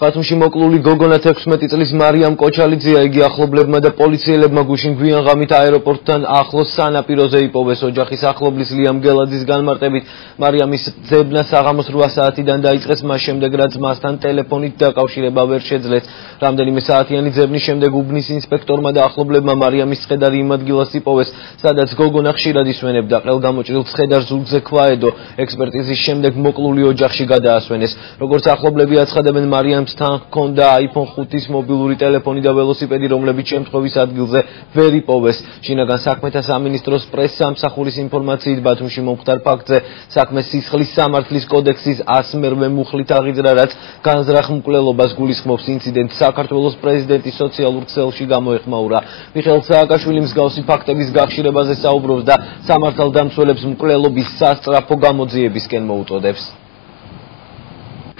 ბათუმში მოკლული გოგონა 16 წლის მარიამ კოჩალიძეა, იგი ახლობლებმა და პოლიციელებმა გუშინ გვიან ღამით აეროპორტთან ახლოს სანაპიროზე იპოვეს. ოჯახის ახლობლის ლიამ გელაძის განმარტებით მარიამის ძებნა საღამოს 8 საათიდან დაიწყეს, მას შემდეგ რაც მასთან ტელეფონით დაკავშირება ვერ შეძლეს. რამდენიმე საათიანი ძებნის შემდეგ უბნის ინსპექტორმა და ახლობლებმა მარიამის ცხედარი იმ ადგილას იპოვეს, სადაც გოგონა ხშირად ისვენებდა. ყელგამოჭრილ ცხედარ ზურგზე ქვა ედო. ექსპერტიზის შემდეგ მოკლული ოჯახში გადაასვენეს. როგორც ახლობლები აცხადებენ, მარიამს თან ჰქონდა iPhone 5-ის მობილური ტელეფონი და ველოსიპედი, რომლებიც შემთხვევის ადგილზე ვერ იპოვეს. შინაგან საქმეთა სამინისტროს პრესსამსახურის ინფორმაციით ბათუმში მომხდარ ფაქტზე საქმე სისხლის სამართლის კოდექსის 108 მუხლით აღიძრა, რაც განზრახ მკვლელობას გულისხმობს. ინციდენტს საქართველოს პრეზიდენტის სოციალურ ქსელში გამოეხმაურა. მიხეილ სააკაშვილი მსგავსი ფაქტების გახშირებაზე საუბრობს და სამართალდამცველებს მკვლელობის სასწრაფო გამოძიებისკენ მოუწოდებს.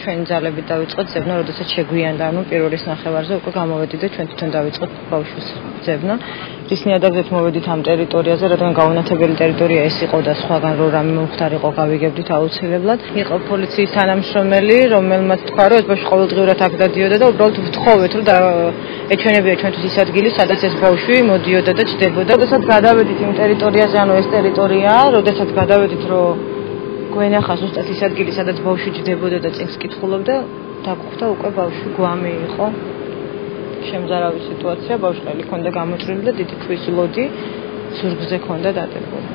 ჩვენ ძალებით დავიწყოთ ძებნა, როდესაც შეგვიანდა, პირველის ნახევარზე უკვე გამოვედით და ჩვენ თვითონ დავიწყოთ ბავშვის ძებნა. რის ნიადაგზეთ მოვედით ამ ტერიტორიაზე, რადგან გაუნათებელი ტერიტორია ეს იყო და სხვაგან რო რამე მომხდარიყო, გავიგებდით აუცილებლად. იყო პოლიციის თანამშრომელი, რომელმაც თქვა, რომ ეს ბავშვი ყოველდღიურად აქ დადიოდა და უბრალოდ ვთხოვეთ, რომ ეჩვენებია ჩვენთვის ის ადგილი, სადაც ეს ბავშვი მოდიოდა და ჩდებოდა. როდესაც გადავედით იმ ტერიტორიაზე, ანუ ეს ტერიტორიაა, როდესაც გადავედით, რომ გვენახა ზუსტად ის ადგილი, სადაც ბავშვი ჯდებოდა და წინს კითხულობდა, დაგხვდა უკვე ბავშვი გვამი იყო. შემზარავი სიტუაცია, ბავშვი ყელი ჰქონდა გამოჭრილი და დიდი ქვის ლოდი ზურგზე ჰქონდა დადებული.